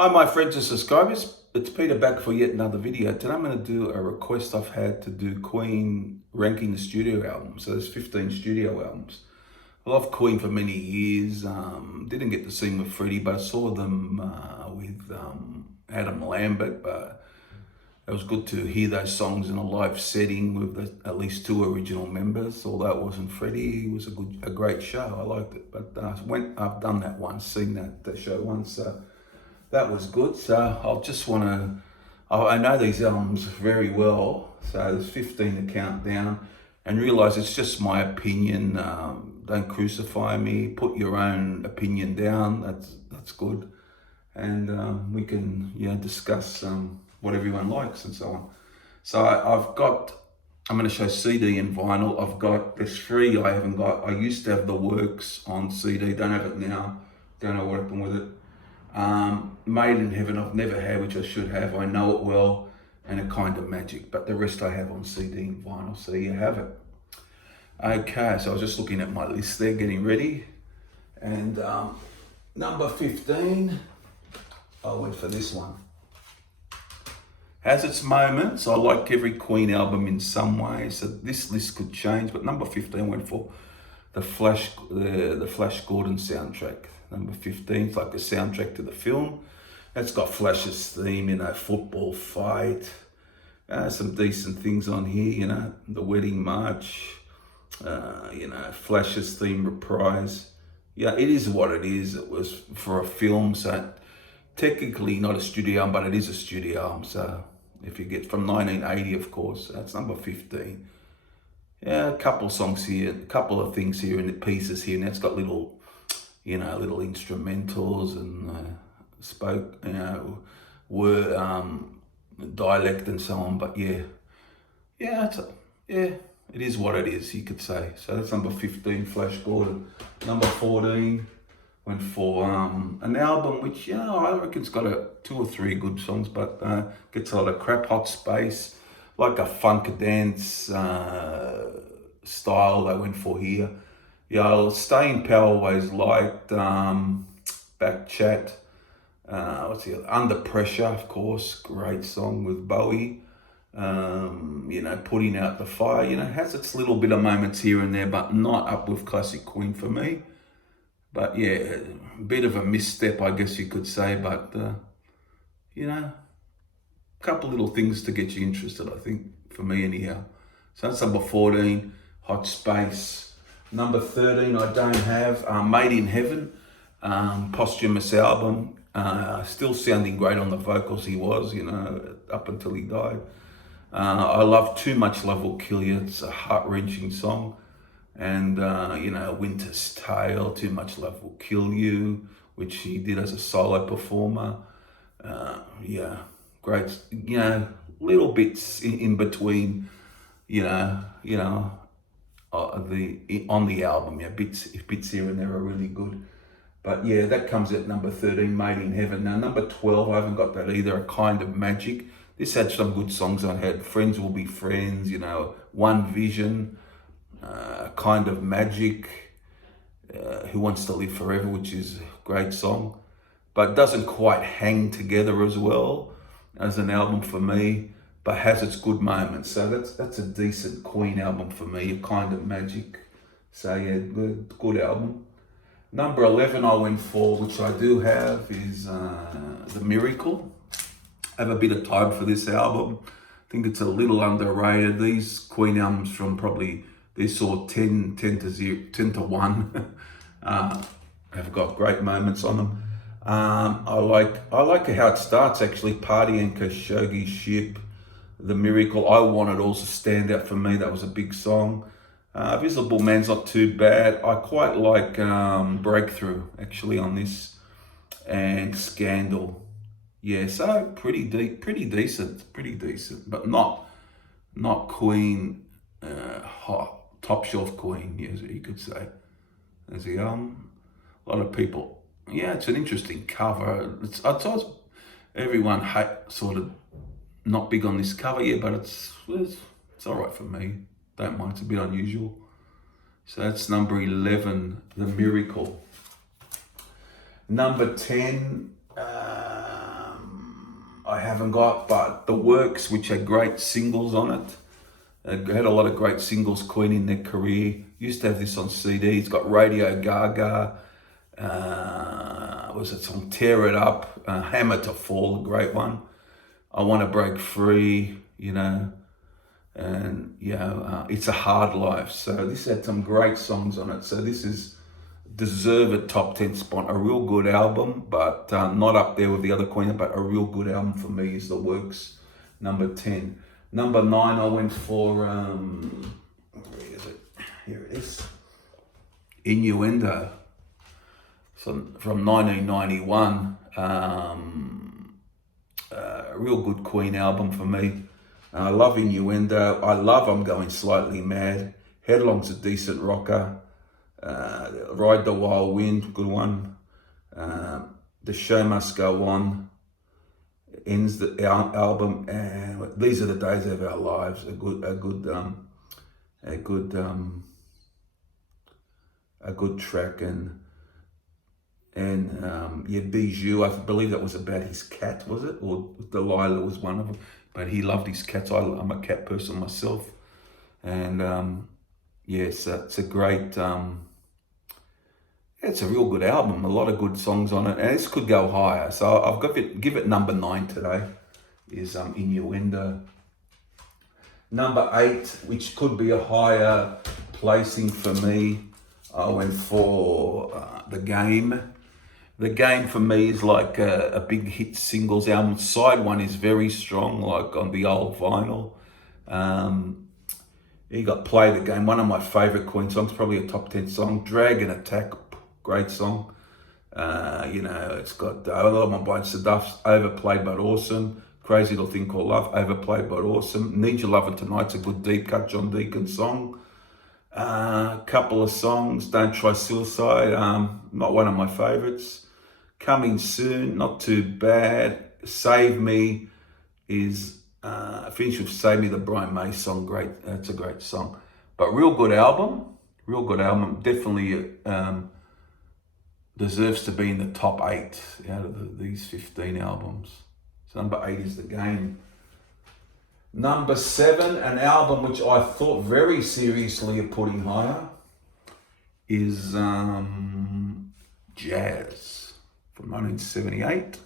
Hi my friends and subscribers, it's Peter back for yet another video. Today I'm going to do a request I've had to do Queen ranking the studio albums. So there's 15 studio albums. I loved Queen for many years, didn't get to see them with Freddie, but I saw them with Adam Lambert. But it was good to hear those songs in a live setting with at least two original members. Although it wasn't Freddie, it was a great show. I liked it. But I've done that once, seen that show once. That was good. So I'll just want to, I know these albums very well. So there's 15 to count down, and realise it's just my opinion. Don't crucify me. Put your own opinion down. That's good. And we can discuss what everyone likes and so on. So I'm going to show CD and vinyl. There's three I haven't got. I used to have the Works on CD. Don't have it now. Don't know what happened with it. Made in Heaven I've never had, which I should have. I know it well, and A Kind of Magic, but the rest I have on CD and vinyl, so you have it. Okay, so I was just looking at my list there, getting ready, and number 15, I went for this one. Has its moments. I like every Queen album in some way, so this list could change, but number 15 went for the Flash Gordon soundtrack. Number 15, it's like a soundtrack to the film. It's got Flash's theme, football fight, some decent things on here, the wedding march, Flash's theme reprise. Yeah, it is what it is. It was for a film, so technically not a studio album, but it is a studio album. So if you get from 1980, of course, that's number 15. Yeah, a couple of songs here, a couple of things here in the pieces here, and it's got little instrumentals and dialect and so on. But it is what it is, you could say. So that's number 15, Flash Gordon. Number 14 went for an album which I reckon it's got two or three good songs, but gets a lot of crap. Hot Space, like a funk dance style they went for here. Yeah, Staying Power always liked. Back Chat. Under Pressure, of course, great song with Bowie. Putting Out the Fire. Has its little bit of moments here and there, but not up with classic Queen for me. But yeah, a bit of a misstep, I guess you could say. But a couple little things to get you interested, I think, for me anyhow. So that's number 14, Hot Space. Number 13, I don't have, Made in Heaven, posthumous album. Still sounding great on the vocals, he was, up until he died. I love Too Much Love Will Kill You. It's a heart-wrenching song. And, Winter's Tale, Too Much Love Will Kill You, which he did as a solo performer. Great, little bits in between, on the album, bits here and there are really good. But yeah, that comes at number 13, Made in Heaven. Now number 12, I haven't got that either, A Kind of Magic. This had some good songs on it. Friends Will Be Friends, One Vision, Kind of Magic, Who Wants to Live Forever, which is a great song, but doesn't quite hang together as well as an album for me, but has its good moments. So that's a decent Queen album for me, A Kind of Magic. So yeah, good album. Number 11 I went for, which I do have, is The Miracle. I have a bit of time for this album. I think it's a little underrated. These Queen albums from probably, they saw 10 to 1. Have got great moments on them. I like how it starts actually, Party and Khashoggi Ship, The Miracle, I Want It All's a standout for me. That was a big song. Visible Man's not too bad. I quite like Breakthrough actually on this, and Scandal. Yeah, so pretty decent, but not Queen, hot, top shelf Queen, yes, you could say. There's a lot of people. Yeah, it's an interesting cover. It's everyone sort of not big on this cover, yeah, but it's all right for me. Don't mind, it's a bit unusual. So that's number 11, The Miracle. Number 10, I haven't got, but The Works, which had great singles on it. Had a lot of great singles, Queen, in their career. Used to have this on CD. It's got Radio Gaga. Was it song Tear It Up? Hammer to Fall, a great one. I Want to Break Free, you know. And, you know, It's a Hard Life. So this had some great songs on it. So this is deserve a top 10 spot. A real good album, but not up there with the other Queen, but a real good album for me is The Works, number 10. Number 9, I went for, where is it? Here it is. Innuendo. So, from 1991. A real good Queen album for me. I love Innuendo. I love I'm Going Slightly Mad. Headlong's a decent rocker. Ride the Wild Wind, good one. The Show Must Go On ends the album, and These Are the Days of Our Lives. A good track, and Bijou. I believe that was about his cat, was it? Or Delilah was one of them. But he loved his cats. I'm a cat person myself, and yes, it's a great. It's a real good album. A lot of good songs on it, and this could go higher. So I've got to give it number 9 today. Is Innuendo. Number 8, which could be a higher placing for me, I went for The Game. The Game for me is like a big hit singles album. Side 1 is very strong, like on the old vinyl. You got Play the Game, one of my favourite Queen songs, probably a top 10 song. Dragon Attack, great song. You know, it's got a lot of my blind Duff's Overplayed But Awesome. Crazy Little Thing Called Love, Overplayed But Awesome. Need Your Lovin' Tonight's a good deep cut John Deacon song. Couple of songs, Don't Try Suicide, not one of my favourites. Coming Soon, not too bad. Save Me is, finish with Save Me, the Brian May song, great, that's a great song. But real good album, definitely deserves to be in the top 8 out of these 15 albums. So number 8 is The Game. Number 7, an album which I thought very seriously of putting higher, is Jazz from 1978.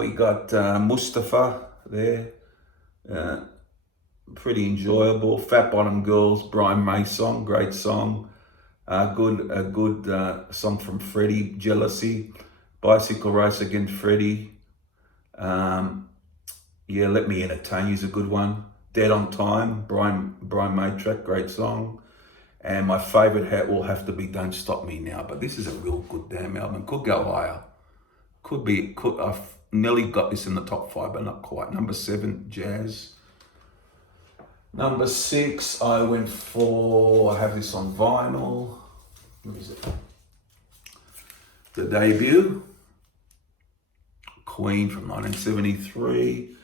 We got Mustafa there, pretty enjoyable. Fat Bottom Girls, Brian May song, great song. A good song from Freddie, Jealousy. Bicycle Race Against Freddie. Yeah, Let Me Entertain You's a good one. Dead on Time, Brian May track, great song. And my favourite hat will have to be Don't Stop Me Now. But this is a real good damn album. Could go higher. I've nearly got this in the top 5, but not quite. Number 7, Jazz. Number 6, I went for, I have this on vinyl. Where is it? The Debut. Queen from 1973.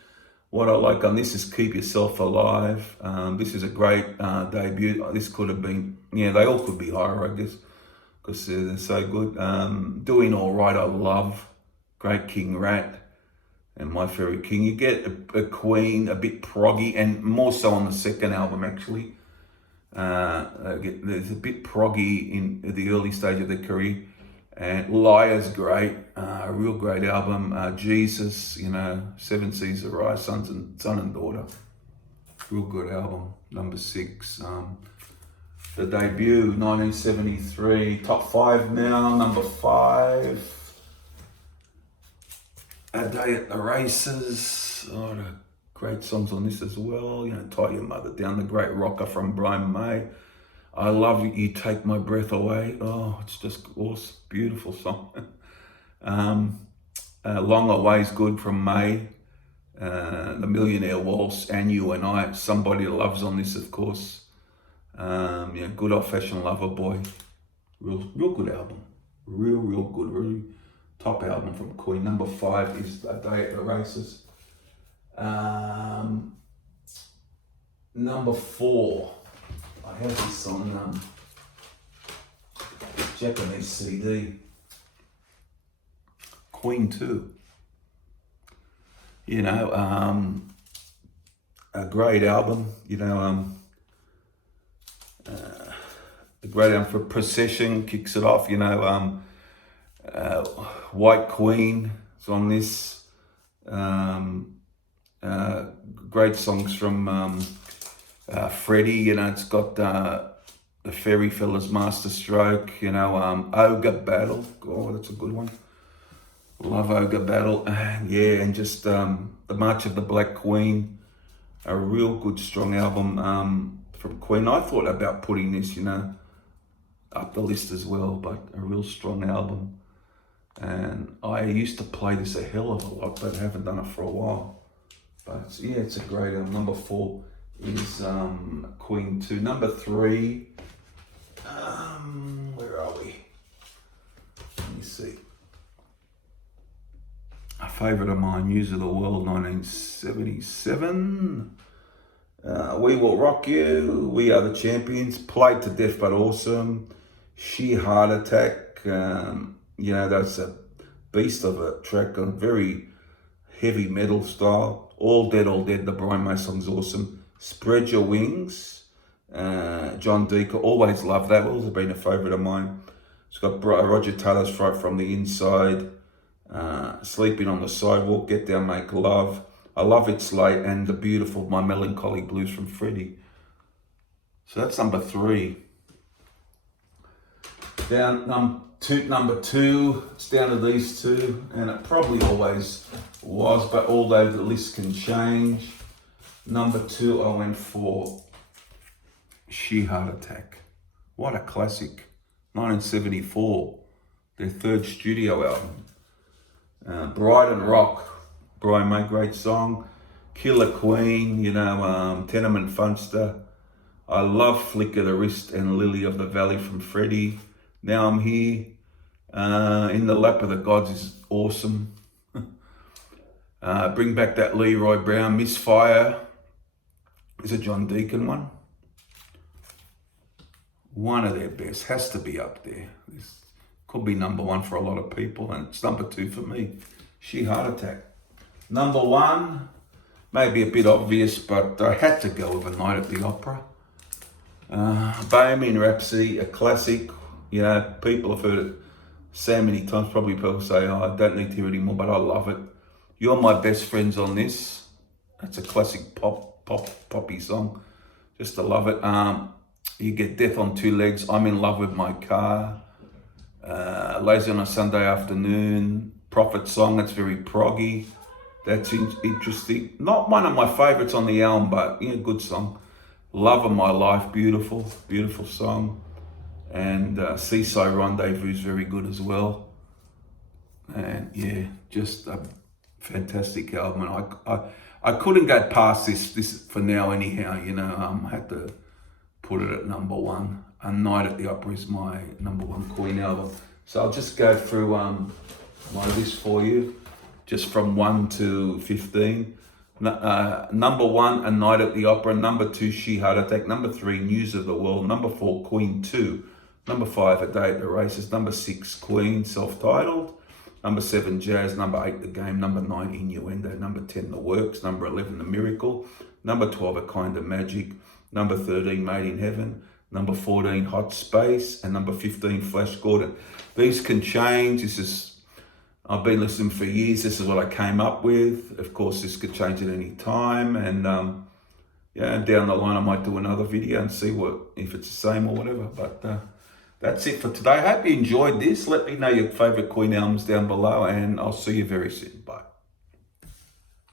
What I like on this is Keep Yourself Alive. This is a great debut. This could have been, yeah, they all could be higher, I guess, because they're so good. Doing All Right, I love. Great King Rat and My Fairy King. You get a Queen, a bit proggy, and more so on the second album, actually. There's a bit proggy in the early stage of their career. And Liar's great, a real great album. Jesus, you know, Seven Seas of Rise, Son and Daughter. Real good album. Number 6. The Debut, 1973. Top 5 now. Number 5. A Day at the Races. Oh, the great songs on this as well. You know, Tie Your Mother Down, the great rocker from Brian May. I Love You, Take My Breath Away. Oh, it's just awesome, beautiful song. Long Away's good from May. The Millionaire Waltz, And You and I. Somebody Loves on this, of course. Yeah, Good Old Fashioned Lover Boy. Real good album. Real good. Really top album from Queen. Number 5 is A Day at the Races. Number 4. I have this on Japanese CD. Queen 2. You know, a great album. You know, a great album for Procession kicks it off. You know, White Queen is on this. Great songs from Freddie. You know, it's got the Fairy Fellas Masterstroke. You know, Ogre Battle. Oh, that's a good one. Love Ogre Battle. And yeah, and just the March of the Black Queen. A real good, strong album from Queen. I thought about putting this, you know, up the list as well, but a real strong album. And I used to play this a hell of a lot, but haven't done it for a while. But yeah, it's a great album. Number 4 is Queen 2. Number 3, where are we? Let me see. A favourite of mine, News of the World, 1977. We Will Rock You, We Are the Champions, Played to Death But Awesome, Sheer Heart Attack. You know, that's a beast of a track, a very heavy metal style. All Dead, the Brian May song's awesome. Spread Your Wings, John Deacon, always loved that. Always been a favourite of mine. It's got Roger Taylor's Fright from the Inside, Sleeping on the Sidewalk, Get Down, Make Love, I Love It's Late, and the beautiful My Melancholy Blues from Freddie. So that's number 3. Down number 2, it's down to these two, and it probably always was, but although the list can change. Number 2, I went for Sheer Heart Attack. What a classic. 1974, their 3rd studio album. Bride and Rock, Brian May, great song. Killer Queen, you know, Tenement Funster. I love Flick of the Wrist and Lily of the Valley from Freddie. Now I'm Here. In the Lap of the Gods is awesome. Bring Back That Leroy Brown. Misfire is a John Deacon one. One of their best, has to be up there. This could be number 1 for a lot of people, and it's number 2 for me. Sheer Heart Attack. Number 1, maybe a bit obvious, but I had to go with A Night at the Opera. Bohemian Rhapsody, a classic. You know, people have heard it so many times. Probably people say, oh, I don't need to hear it anymore, but I love it. You're My Best Friends on this. That's a classic poppy song. Just to love it. You get Death on Two Legs, I'm in Love with My Car, Lazy on a Sunday Afternoon, Prophet song, that's very proggy. That's interesting. Not one of my favourites on the album, but yeah, good song. Love of My Life, beautiful, beautiful song. And Seaside Rendezvous is very good as well. And yeah, just a fantastic album. And I couldn't go past this for now anyhow, you know. I had to put it at number 1. A Night at the Opera is my number 1 Queen album. So I'll just go through my list for you, just from 1 to 15. Number 1, A Night at the Opera. Number 2, Sheer Heart Attack. Number 3, News of the World. Number 4, Queen 2. Number 5, A Day at the Races. Number 6, Queen, self-titled. Number 7, Jazz. Number 8, The Game. Number 9, Innuendo. Number 10, The Works. Number 11, The Miracle. Number 12, A Kind of Magic. Number 13, Made in Heaven. Number 14, Hot Space. And number 15, Flash Gordon. These can change. I've been listening for years. This is what I came up with. Of course, this could change at any time. And yeah, down the line, I might do another video and see if it's the same or whatever. But that's it for today. I hope you enjoyed this. Let me know your favourite Queen albums down below, and I'll see you very soon.